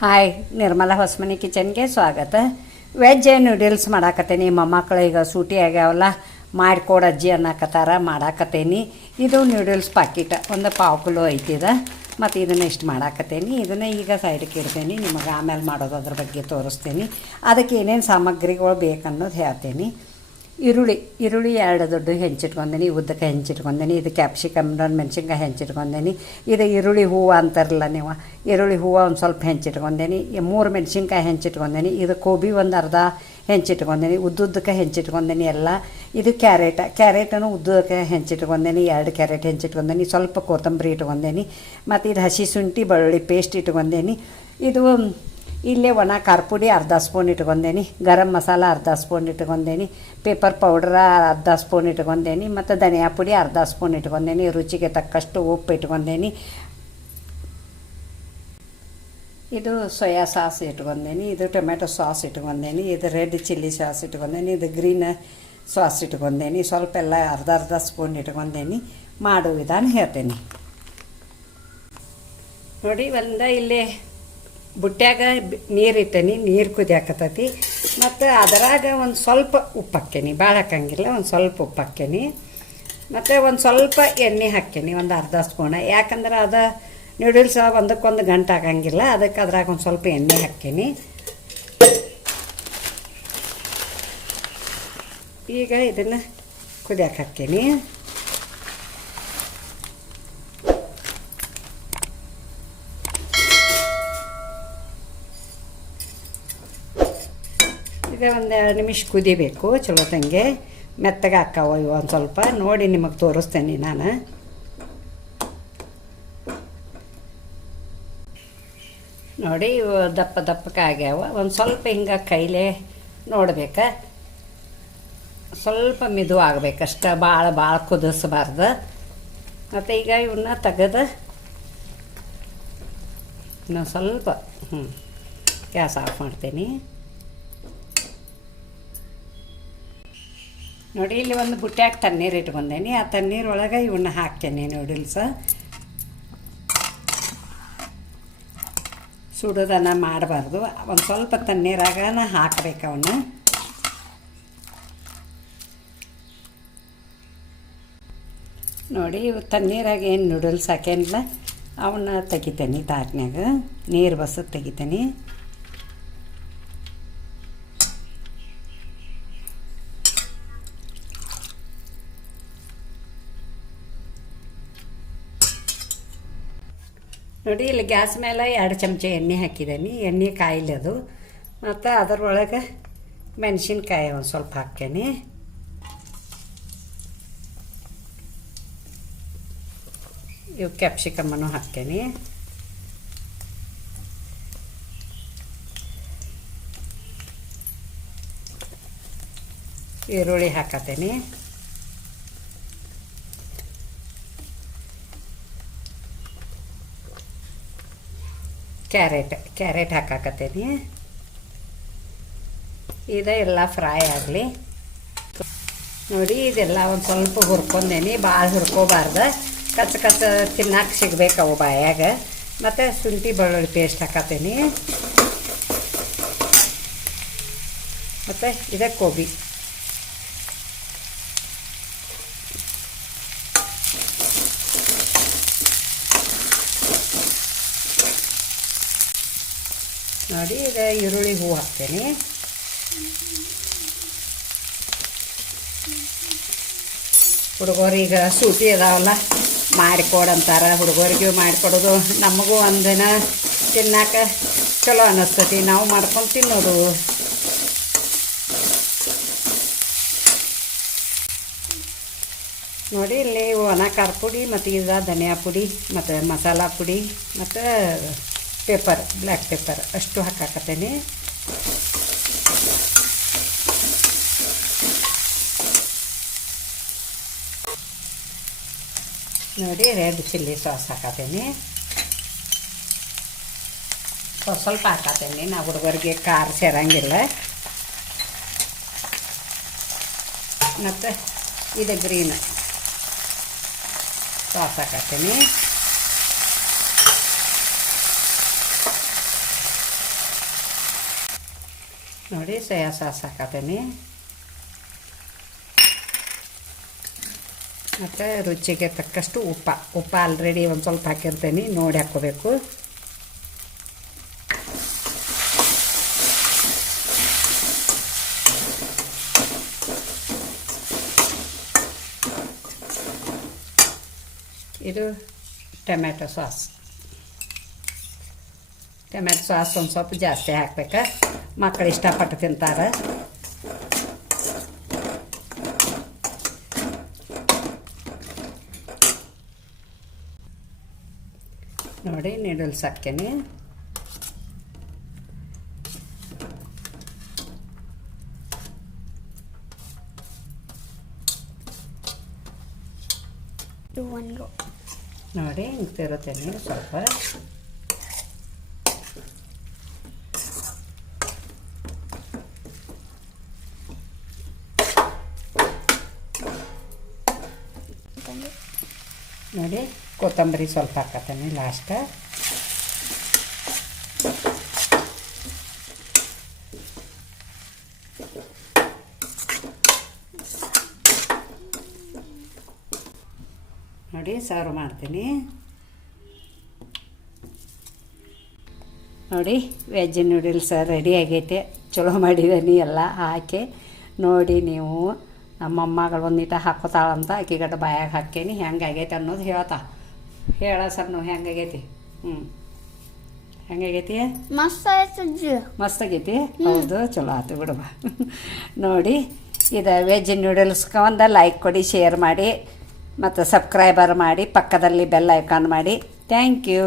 Hi Nirmala Hosamani ಕಿಚನ್ಗೆ ಸ್ವಾಗತ. Veg noodles ಮಾಡಾಕತ್ತೇನಿ ಮೊಮ್ಮಕ್ಕಳು ಈಗ ಸೂಟಿ ಆಗ್ಯಾವಲ್ಲ, ಮಾಡಿಕೊಡು ಅಜ್ಜಿ ಅನ್ನಕತ್ತಾರ, ಮಾಡಾಕತ್ತೇನಿ. ಇದು ನೂಡಲ್ಸ್ ಪಾಕಿಟ ಒಂದು ಪಾವು ಕಿಲೋ ಐತಿದ. ಮತ್ತು ಇದನ್ನು ಇಷ್ಟು ಮಾಡಾಕತ್ತೇನಿ. ಇದನ್ನು ಈಗ ಸೈಡ್ಗೆ ಇಡ್ತೇನೆ, ನಿಮಗೆ ಆಮೇಲೆ ಮಾಡೋದು ಅದ್ರ ಬಗ್ಗೆ ತೋರಿಸ್ತೀನಿ. ಅದಕ್ಕೆ ಏನೇನು ಸಾಮಗ್ರಿಗಳು ಬೇಕನ್ನೋದು ಹೇಳ್ತೇನೆ. ಈರುಳ್ಳಿ ಈರುಳ್ಳಿ ಎರಡು ದೊಡ್ಡ ಹೆಂಚಿಟ್ಕೊಂಡೇನಿ ಉದ್ದಕ್ಕೆ ಹೆಂಚಿಟ್ಕೊಂಡೇನಿ ಇದು ಕ್ಯಾಪ್ಸಿಕಮ್ ಮೆಣಸಿನ್ಕಾಯಿ ಹೆಂಚಿಟ್ಕೊಂಡೇನಿ ಇದು ಈರುಳ್ಳಿ ಹೂವು ಅಂತಾರಲ್ಲ ನೀವು, ಈರುಳ್ಳಿ ಹೂವು ಒಂದು ಸ್ವಲ್ಪ ಹೆಂಚಿಟ್ಕೊಂಡೇನಿ ಮೂರು ಮೆಣಸಿನ್ಕಾಯಿ ಹೆಂಚಿಟ್ಕೊಂಡೇನಿ ಇದು ಕೋಬಿ ಒಂದು ಅರ್ಧ ಹೆಂಚಿಟ್ಕೊಂಡೇನಿ ಉದ್ದುದ್ದಕ್ಕೆ ಹೆಂಚಿಟ್ಕೊಂಡೇನಿ ಎಲ್ಲ. ಇದು ಕ್ಯಾರೆಟ್, ಕ್ಯಾರೆಟನ್ನು ಉದ್ದಕ್ಕೆ ಹೆಂಚಿಟ್ಕೊಂಡೇನಿ ಎರಡು ಕ್ಯಾರೆಟ್ ಹೆಂಚಿಟ್ಕೊಂಡೇನಿ ಸ್ವಲ್ಪ ಕೊತ್ತಂಬರಿ ಇಟ್ಕೊಂಡೇನಿ ಮತ್ತು ಇದು ಹಸಿ ಶುಂಠಿ, ಬೆಳ್ಳುಳ್ಳಿ ಪೇಸ್ಟ್ ಇಟ್ಕೊಂಡೇನಿ ಇದು ಇಲ್ಲೇ ಒಣ ಖಾರ ಪುಡಿ ಅರ್ಧ ಸ್ಪೂನ್ ಇಟ್ಕೊಂಡೇನಿ, ಗರಂ ಮಸಾಲ ಅರ್ಧ ಸ್ಪೂನ್ ಇಟ್ಕೊಂಡೇನಿ ಪೇಪರ್ ಪೌಡ್ರ ಅರ್ಧ ಸ್ಪೂನ್ ಇಟ್ಕೊಂಡೇನಿ, ಮತ್ತು ಧನಿಯಾ ಪುಡಿ ಅರ್ಧ ಸ್ಪೂನ್ ಇಟ್ಕೊಂಡೇನಿ, ರುಚಿಗೆ ತಕ್ಕಷ್ಟು ಉಪ್ಪು ಇಟ್ಕೊಂಡೇನಿ. ಇದು ಸೋಯಾ ಸಾಸ್ ಇಟ್ಕೊಂಡೇನಿ, ಇದು ಟೊಮೆಟೊ ಸಾಸ್ ಇಟ್ಕೊಂಡೇನಿ, ಇದು ರೆಡ್ ಚಿಲ್ಲಿ ಸಾಸ್ ಇಟ್ಕೊಂಡೇನಿ, ಇದು ಗ್ರೀನ್ ಸಾಸ್ ಇಟ್ಕೊಂಡೇನಿ, ಸ್ವಲ್ಪ ಎಲ್ಲ ಅರ್ಧ ಅರ್ಧ ಸ್ಪೂನ್ ಇಟ್ಕೊಂಡೇನಿ, ಮಾಡೋ ವಿಧಾನ ಹೇಳ್ತೇನೆ. ನೋಡಿ, ಒಂದು ಇಲ್ಲೇ ಬುಟ್ಟ್ಯಾಗ ನೀರು ಇಟ್ಟೇನಿ, ನೀರು ಕುದಿಯಾಕತ್ತೈತಿ. ಮತ್ತು ಅದರಾಗ ಒಂದು ಸ್ವಲ್ಪ ಉಪ್ಪು ಹಾಕ್ಕೇನಿ ಭಾಳ ಹಾಕಂಗಿಲ್ಲ ಒಂದು ಸ್ವಲ್ಪ ಉಪ್ಪು ಹಾಕ್ಕೇನಿ ಮತ್ತು ಒಂದು ಸ್ವಲ್ಪ ಎಣ್ಣೆ ಹಾಕ್ಕೇನಿ ಒಂದು ಅರ್ಧ ಸ್ಪೂನ. ಯಾಕಂದ್ರೆ ಅದು ನೂಡಲ್ಸ್ ಒಂದಕ್ಕೊಂದು ಗಂಟು ಆಗಂಗಿಲ್ಲ ಅದಕ್ಕೆ ಅದ್ರಾಗ ಒಂದು ಸ್ವಲ್ಪ ಎಣ್ಣೆ ಹಾಕ್ಕೇನಿ ಈಗ ಇದನ್ನು ಕುದಿಯಕ್ಕೆ ಹಾಕ್ಕೇನಿ ಈಗ ಒಂದು ಎರಡು ನಿಮಿಷ ಕುದಿಬೇಕು, ಚಲೋ ತಂಗೆ. ಮೆತ್ತಗೆ ಹಾಕವ ಇವು ಒಂದು ಸ್ವಲ್ಪ. ನೋಡಿ ನಿಮಗೆ ತೋರಿಸ್ತೇನೆ ನಾನು. ನೋಡಿ ಇವು ದಪ್ಪ ದಪ್ಪಕ್ಕೆ ಆಗ್ಯಾವ. ಒಂದು ಸ್ವಲ್ಪ ಹಿಂಗೆ ಕೈಲೇ ನೋಡಬೇಕು. ಸ್ವಲ್ಪ ಮಿದು ಆಗಬೇಕಷ್ಟ ಭಾಳ ಭಾಳ ಕುದಿಸ್ಬಾರ್ದು. ಮತ್ತು ಈಗ ಇವನ್ನ ತೆಗೆದು ಇನ್ನೊಂದು ಸ್ವಲ್ಪ ಹ್ಞೂ ಗ್ಯಾಸ್ ಆಫ್ ಮಾಡ್ತೀನಿ. ನೋಡಿ, ಇಲ್ಲಿ ಒಂದು ಬುಟ್ಟ್ಯಾಗ ತಣ್ಣೀರು ಇಟ್ಕೊಂಡೇನಿ. ಆ ತಣ್ಣೀರು ಒಳಗೆ ಇವನ್ನ ಹಾಕ್ತೇನೆ ನೂಡಲ್ಸ್ ಸುಡೋದನ್ನ ಮಾಡಬಾರ್ದು. ಒಂದು ಸ್ವಲ್ಪ ತಣ್ಣೀರಾಗನ ಹಾಕ್ಬೇಕು ಅವನ್ನ ನೋಡಿ, ಇವು ತಣ್ಣೀರಾಗ ಏನು ನೂಡಲ್ಸ್ ಹಾಕೇನಿಲ್ಲ. ಅವನ್ನ ತೆಗಿತೇನೆ ತಾಕ್ನ್ಯಾಗ ನೀರು ಬಸದು ತೆಗಿತೇನೆ. ನೋಡಿ, ಇಲ್ಲಿ ಗ್ಯಾಸ್ ಮೇಲೆ ಎರಡು ಚಮಚ ಎಣ್ಣೆ ಹಾಕಿದ್ದೀನಿ. ಎಣ್ಣೆ ಕಾಯಿಲೆ ಅದು. ಮತ್ತು ಅದರೊಳಗೆ ಮೆಣಸಿನ್ಕಾಯಿ ಒಂದು ಸ್ವಲ್ಪ ಹಾಕ್ತೇನೆ. ಇವು ಕ್ಯಾಪ್ಸಿಕಮ್ಮನ್ನು ಹಾಕ್ತೇನೆ. ಈರುಳ್ಳಿ ಹಾಕತ್ತೇನೆ ಕ್ಯಾರೆಟ್ ಕ್ಯಾರೆಟ್ ಹಾಕಾಕತ್ತೀನಿ. ಇದು ಎಲ್ಲ ಫ್ರೈ ಆಗಲಿ. ನೋಡಿ, ಇದೆಲ್ಲ ಒಂದು ಸ್ವಲ್ಪ ಹುರ್ಕೊಂಡೇನಿ ಭಾಳ ಹುರ್ಕೋಬಾರ್ದು. ಕಚ್ಚ ಕಚ್ಚ ತಿನ್ನಕ್ಕೆ ಸಿಗ್ಬೇಕು ಅವು ಬಾಯಾಗ. ಮತ್ತು ಶುಂಠಿ ಬೆಳ್ಳುಳ್ಳಿ ಪೇಸ್ಟ್ ಹಾಕತ್ತೀನಿ. ಮತ್ತು ಇದೆ ಗೋಬಿ ನೋಡಿ ಇದು ಈರುಳ್ಳಿ ಹೂವು ಹಾಕ್ತೇನೆ. ಹುಡುಗರಿಗೆ ಸೂಟಿ ಅದಾವಲ್ಲ, ಮಾಡಿಕೊಡಂತಾರ. ಹುಡುಗರಿಗೂ ಮಾಡಿಕೊಡೋದು. ನಮಗೂ ಒಂದಿನ ತಿನ್ನಾಕ ಚಲೋ ಅನ್ನಿಸ್ತತಿ. ನಾವು ಮಾಡ್ಕೊಂಡು ತಿನ್ನೋದು. ನೋಡಿ, ಇಲ್ಲಿ ಒಣ ಖಾರ ಪುಡಿ, ಮತ್ತು ಇದು ಧನಿಯಾ ಪುಡಿ, ಮತ್ತು ಮಸಾಲ ಪುಡಿ, ಮತ್ತು ಪೇಪರ್, ಬ್ಲ್ಯಾಕ್ ಪೇಪರ್, ಅಷ್ಟು ಹಾಕಾಕತ್ತೇನೆ. ನೋಡಿ ರೆಡ್ ಚಿಲ್ಲಿ ಸಾಸ್ ಹಾಕತ್ತೇನೆ. ಸ್ವಲ್ಪ ಸ್ವಲ್ಪ ಹಾಕತ್ತೇನೆ, ನಾ ಹುಡುಗರಿಗೆ ಖಾರ ಸೇರಂಗಿಲ್ಲ. ಮತ್ತು ಇದು ಗ್ರೀನ್ ಸಾಸ್ ಹಾಕತ್ತೇನೆ. ನೋಡಿ, ಸೋಯಾ ಸಾಸ್ ಹಾಕತೀನಿ. ಮತ್ತು ರುಚಿಗೆ ತಕ್ಕಷ್ಟು ಉಪ್ಪ. ಉಪ್ಪ ಆಲ್ರೆಡಿ ಒಂದು ಸ್ವಲ್ಪ ಹಾಕಿರ್ತೀನಿ, ನೋಡಿ ಹಾಕ್ಕೋಬೇಕು. ಇದು ಟೊಮ್ಯಾಟೊ ಸಾಸ್. ಟೊಮ್ಯಾಟೊ ಸಾಸ್ ಒಂದು ಸ್ವಲ್ಪ ಜಾಸ್ತಿ ಹಾಕ್ಬೇಕು? ಮಕ್ಕಳು ಇಷ್ಟಪಟ್ಟು ತಿಂತಾರೆ. ನೋಡಿ ನೀಡಲ್ಸ್ ಹಾಕ್ತೀನಿ. ನೋಡಿ ಹಿಂಗೆ ತಿರುತ್ತೇನೆ ಸ್ವಲ್ಪ. It. ನೋಡಿ, ಕೊತ್ತಂಬರಿ ಸ್ವಲ್ಪ ಹಾಕತ್ತೀನಿ ಲಾಸ್ಟ ನೋಡಿ ಸಾರು ಮಾಡ್ತೀನಿ. ನೋಡಿ ವೆಜ್ ನೂಡಲ್ಸ್ ರೆಡಿ ಆಗೈತೆ. ಚಲೋ ಮಾಡಿದ್ದೀನಿ ಎಲ್ಲ ಹಾಕಿ. ನೋಡಿ ನೀವು. ನಮ್ಮ ಅಮ್ಮಗಳು ಒಂದಿಟ ಹಾಕೋತಾಳಂತ ಆಕಿ ಗಡ್ಡ ಬಾಯಾಗ ಹಾಕೇನಿ ಹೆಂಗಾಗೈತೆ ಅನ್ನೋದು ಹೇಳ್ತಾ. ಹೇಳ ಸರ್ ನಾವು ಹೆಂಗಾಗೈತಿ ಹ್ಞೂ ಹೆಂಗಾಗೈತಿ ಮಸ್ತ್ ಆಗೈತಿ ಹೌದು ಚಲೋ ಆಯ್ತು ಬಿಡುವ ನೋಡಿ ಇದು ವೆಜ್ ನೂಡಲ್ಸ್ಗೆ ಒಂದು ಲೈಕ್ ಕೊಡಿ ಶೇರ್ ಮಾಡಿ ಮತ್ತು ಸಬ್ಸ್ಕ್ರೈಬರ್ ಮಾಡಿ ಪಕ್ಕದಲ್ಲಿ ಬೆಲ್ ಐಕಾನ್ ಮಾಡಿ. Thank you